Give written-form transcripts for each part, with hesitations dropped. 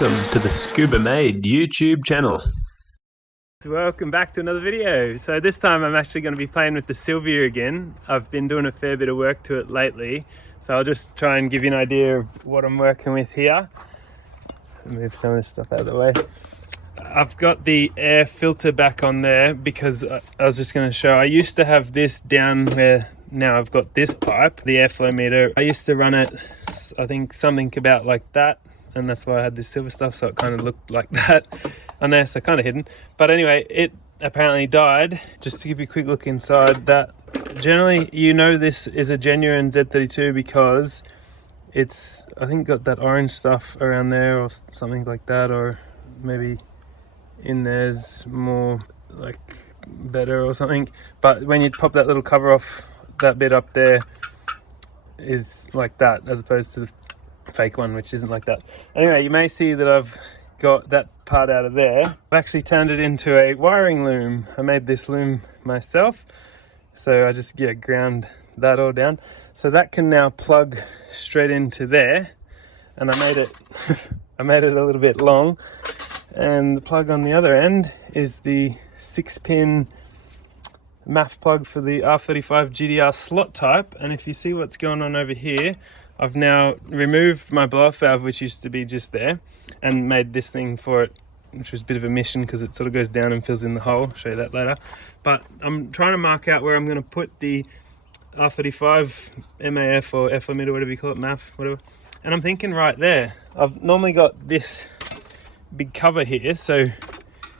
Welcome to the Scuba Made YouTube channel. Welcome back to another video. So this time I'm actually going to be playing with the Silvia again. I've been doing a fair bit of work to it lately, so I'll just try and give you an idea of what I'm working with here. Move some of this stuff out of the way. I've got the air filter back on there because I was just going to show, I used to have this down where now I've got this pipe, the airflow meter. I used to run it, I think something about like that, and that's why I had this silver stuff, so it kind of looked like that on there, so kind of hidden. But anyway, it apparently died. Just to give you a quick look inside, that generally you know this is a genuine Z32 because it's, I think, got that orange stuff around there or something like that, or maybe in there's more like better or something. But when you pop that little cover off, that bit up there is like that, as opposed to the fake one, which isn't like that. Anyway, you may see that I've got that part out of there. I've actually turned it into a wiring loom. I made this loom myself, so I just ground that all down, so that can now plug straight into there. And I made it I made it a little bit long, and the plug on the other end is the 6-pin MAF plug for the R35 GTR slot type. And if you see what's going on over here, I've now removed my blow off valve, which used to be just there, and made this thing for it, which was a bit of a mission because it sort of goes down and fills in the hole. I'll show you that later. But I'm trying to mark out where I'm going to put the R35 MAF or F limiter, whatever you call it, MAF, whatever. And I'm thinking right there. I've normally got this big cover here, so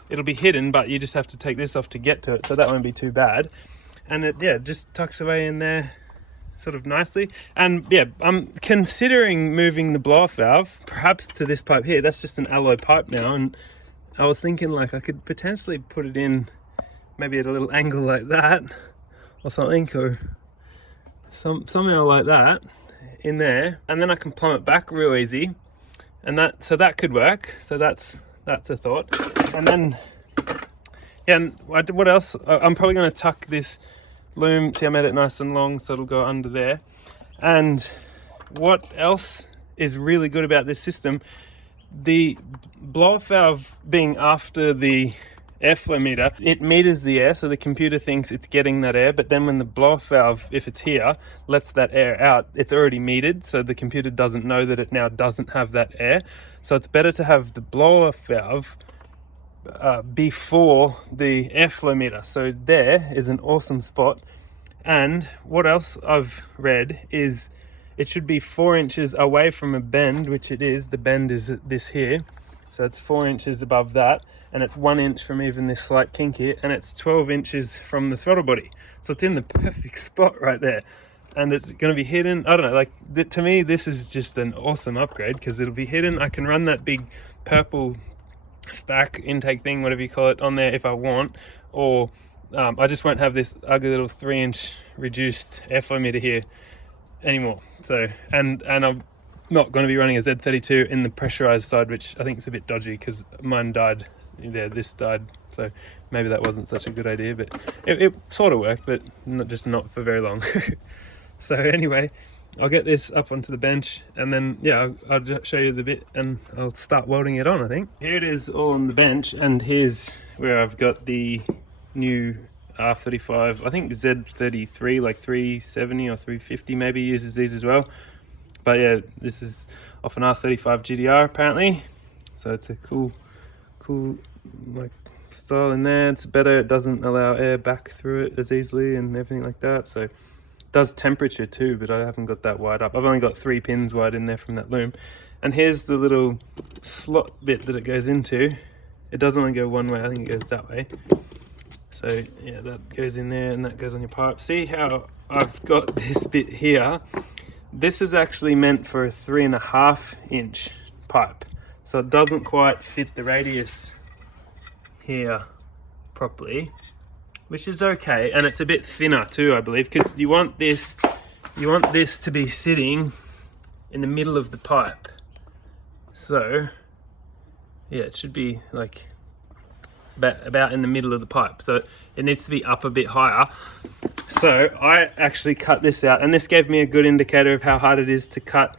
it'll be hidden, but you just have to take this off to get to it, so that won't be too bad. And it just tucks away in there sort of nicely. And yeah, I'm considering moving the blow-off valve perhaps to this pipe here. That's just an alloy pipe now, and I was thinking like I could potentially put it in maybe at a little angle like that or something, or somehow like that in there, and then I can plumb it back real easy, and that could work. So that's a thought. And then yeah, and what else, I'm probably going to tuck this loom, see, I made it nice and long so it'll go under there. And what else is really good about this system, the blow-off valve being after the airflow meter, it meters the air, so the computer thinks it's getting that air, but then when the blow-off valve, if it's here, lets that air out, it's already metered, so the computer doesn't know that it now doesn't have that air. So it's better to have the blow-off valve before the airflow meter. So there is an awesome spot. And what else I've read is it should be 4 inches away from a bend, which it is. The bend is this here, so it's 4 inches above that, and it's 1 inch from even this slight kink here, and it's 12 inches from the throttle body. So it's in the perfect spot right there, and it's going to be hidden. I don't know, like to me this is just an awesome upgrade because it'll be hidden. I can run that big purple stack intake thing, whatever you call it, on there if I want, or I just won't have this ugly little 3-inch reduced airflow meter here anymore. So and I'm not going to be running a Z32 in the pressurized side, which I think is a bit dodgy because mine died there, this died, so maybe that wasn't such a good idea, but it sort of worked, but not for very long. So anyway, I'll get this up onto the bench, and then yeah, I'll just show you the bit and I'll start welding it on. I think here it is all on the bench, and here's where I've got the new R35, I think Z33, like 370 or 350 maybe, uses these as well. But yeah, this is off an R35 GTR apparently, so it's a cool like style in there. It's better, it doesn't allow air back through it as easily and everything like that. So it does temperature too, but I haven't got that wide up. I've only got 3 pins wide in there from that loom. And here's the little slot bit that it goes into. It does only go one way, I think it goes that way. So yeah, that goes in there and that goes on your pipe. See how I've got this bit here? This is actually meant for a 3.5 inch pipe. So it doesn't quite fit the radius here properly, which is okay. And it's a bit thinner too, I believe, because you want this to be sitting in the middle of the pipe. So yeah, it should be like about in the middle of the pipe, so it needs to be up a bit higher. So I actually cut this out, and this gave me a good indicator of how hard it is to cut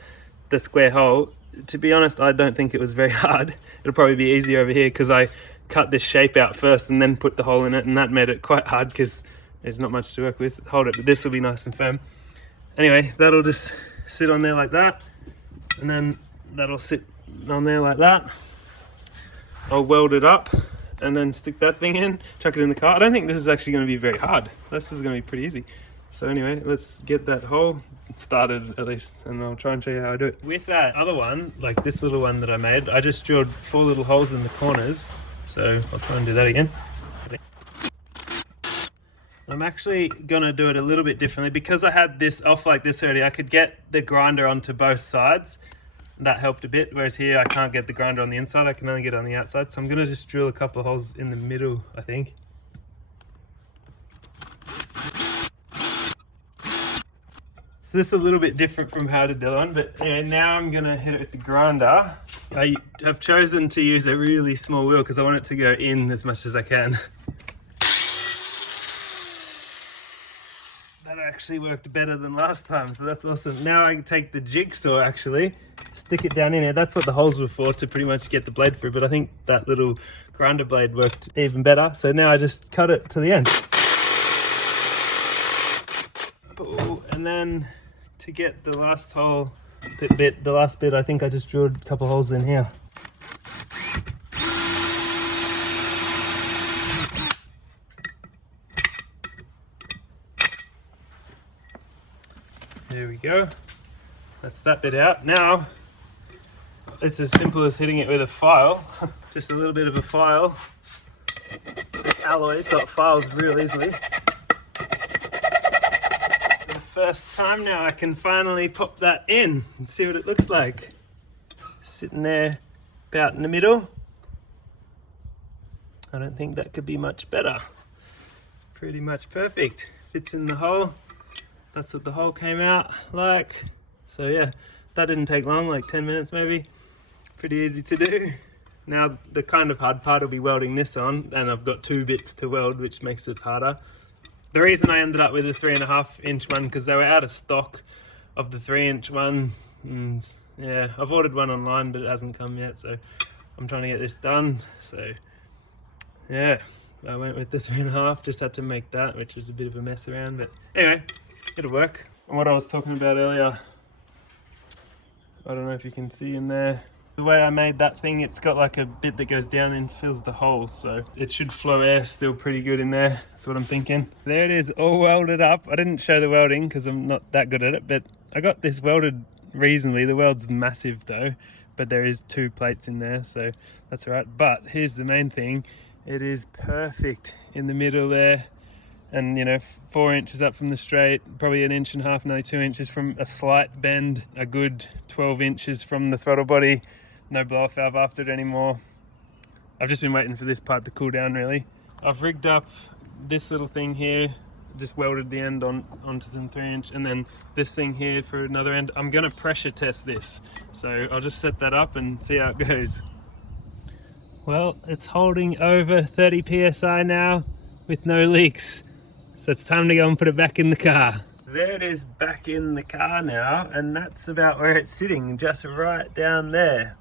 the square hole. to be honest, I don't think it was very hard. It'll probably be easier over here because I cut this shape out first and then put the hole in it, and that made it quite hard because there's not much to work with. Hold it, but this will be nice and firm. Anyway, that'll just sit on there like that, and then that'll sit on there like that. I'll weld it up and then stick that thing in, chuck it in the car. I don't think this is actually going to be very hard. This is going to be pretty easy. So anyway, let's get that hole started at least, and I'll try and show you how I do it. With that other one, like this little one that I made, I just drilled 4 little holes in the corners. So I'll try and do that again. I'm actually gonna do it a little bit differently because I had this off like this already. I could get the grinder onto both sides. That helped a bit, whereas here I can't get the grinder on the inside, I can only get it on the outside. So I'm gonna just drill a couple of holes in the middle, I think. So this is a little bit different from how I did the other one, but anyway, now I'm gonna hit it with the grinder. I have chosen to use a really small wheel because I want it to go in as much as I can. That actually worked better than last time, so that's awesome. Now I can take the jigsaw actually, stick it down in here. That's what the holes were for, to pretty much get the blade through, but I think that little grinder blade worked even better. So now I just cut it to the end. Oh, and then to get the last hole, the last bit, I think I just drilled a couple holes in here. There we go. That's that bit out. Now, it's as simple as hitting it with a file. Just a little bit of a file. It's alloy, so it files real easily. For the first time now, I can finally pop that in and see what it looks like. Sitting there about in the middle. I don't think that could be much better. It's pretty much perfect. Fits in the hole. That's what the hole came out like. So yeah, that didn't take long, like 10 minutes maybe. Pretty easy to do. Now the kind of hard part will be welding this on, and I've got 2 bits to weld, which makes it harder. The reason I ended up with a 3.5 inch one, because they were out of stock of the 3-inch one. And yeah, I've ordered one online, but it hasn't come yet, so I'm trying to get this done. So yeah, I went with the 3.5, just had to make that, which was a bit of a mess around, but anyway, it'll work. And what I was talking about earlier, I don't know if you can see in there, the way I made that thing, it's got like a bit that goes down and fills the hole, so it should flow air still pretty good in there. That's what I'm thinking. There it is, all welded up. I didn't show the welding because I'm not that good at it, but I got this welded reasonably. The weld's massive though, but there is 2 plates in there, so that's all right. But here's the main thing, it is perfect in the middle there. And you know, 4 inches up from the straight, probably 1.5 inches, nearly 2 inches from a slight bend, a good 12 inches from the throttle body. No blow off valve after it anymore. I've just been waiting for this pipe to cool down really. I've rigged up this little thing here, just welded the end onto some 3-inch, and then this thing here for another end. I'm gonna pressure test this, so I'll just set that up and see how it goes. Well, it's holding over 30 psi now with no leaks. So it's time to go and put it back in the car. There it is back in the car now, and that's about where it's sitting, just right down there.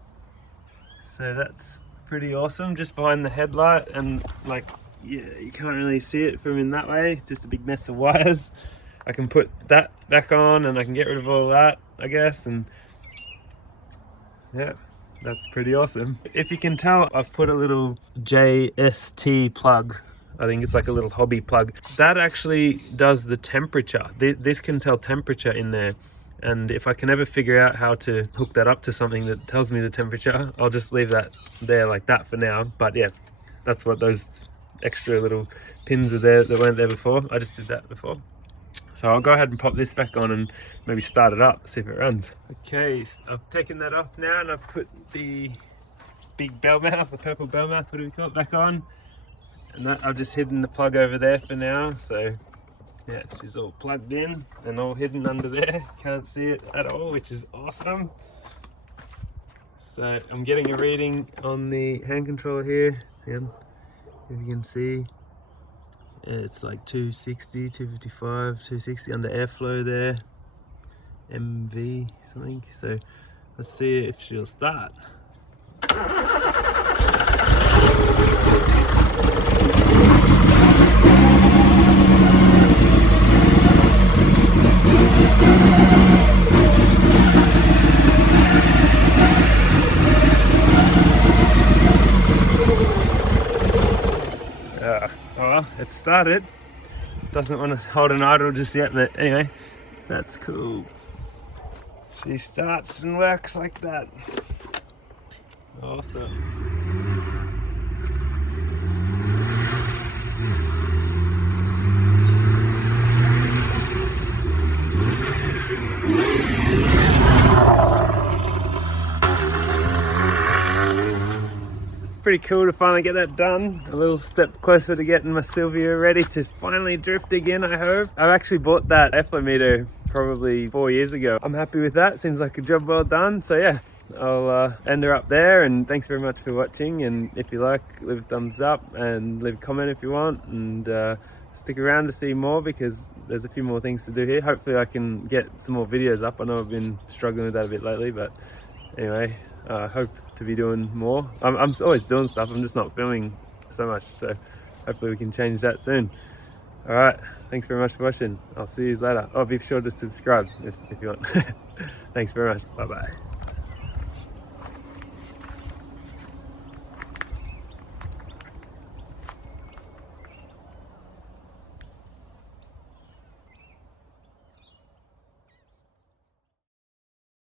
So that's pretty awesome, just behind the headlight, and like, yeah, you can't really see it from in that way, just a big mess of wires. I can put that back on and I can get rid of all that, I guess, and yeah, that's pretty awesome. If you can tell, I've put a little JST plug. I think it's like a little hobby plug. That actually does the temperature. This can tell temperature in there. And if I can ever figure out how to hook that up to something that tells me the temperature, I'll just leave that there like that for now. But yeah, that's what those extra little pins are there that weren't there before. I just did that before. So I'll go ahead and pop this back on and maybe start it up, see if it runs. Okay, I've taken that off now and I've put the big bell mouth, the purple bell mouth, what do we call it, back on. And that, I've just hidden the plug over there for now, so yeah, she's all plugged in and all hidden under there. Can't see it at all, which is awesome. So I'm getting a reading on the hand controller here. If you can see, it's like 260, 255, 260 under airflow there. MV something. So Let's see if she'll start. Well, it started. Doesn't want to hold an idle just yet, but anyway, that's cool. She starts and works like that. Awesome. Pretty cool to finally get that done. A little step closer to getting my Silvia ready to finally drift again, I hope. I've actually bought that efflumeter probably 4 years ago. I'm happy with that. Seems like a job well done. So yeah, I'll end her up there, and thanks very much for watching. And if you like, leave a thumbs up and leave a comment if you want, and stick around to see more, because there's a few more things to do here. Hopefully I can get some more videos up. I know I've been struggling with that a bit lately, but anyway, I hope to be doing more. I'm always doing stuff, I'm just not filming so much, so hopefully we can change that soon. All right, thanks very much for watching. I'll see you later. Oh, be sure to subscribe if you want. Thanks very much. Bye bye.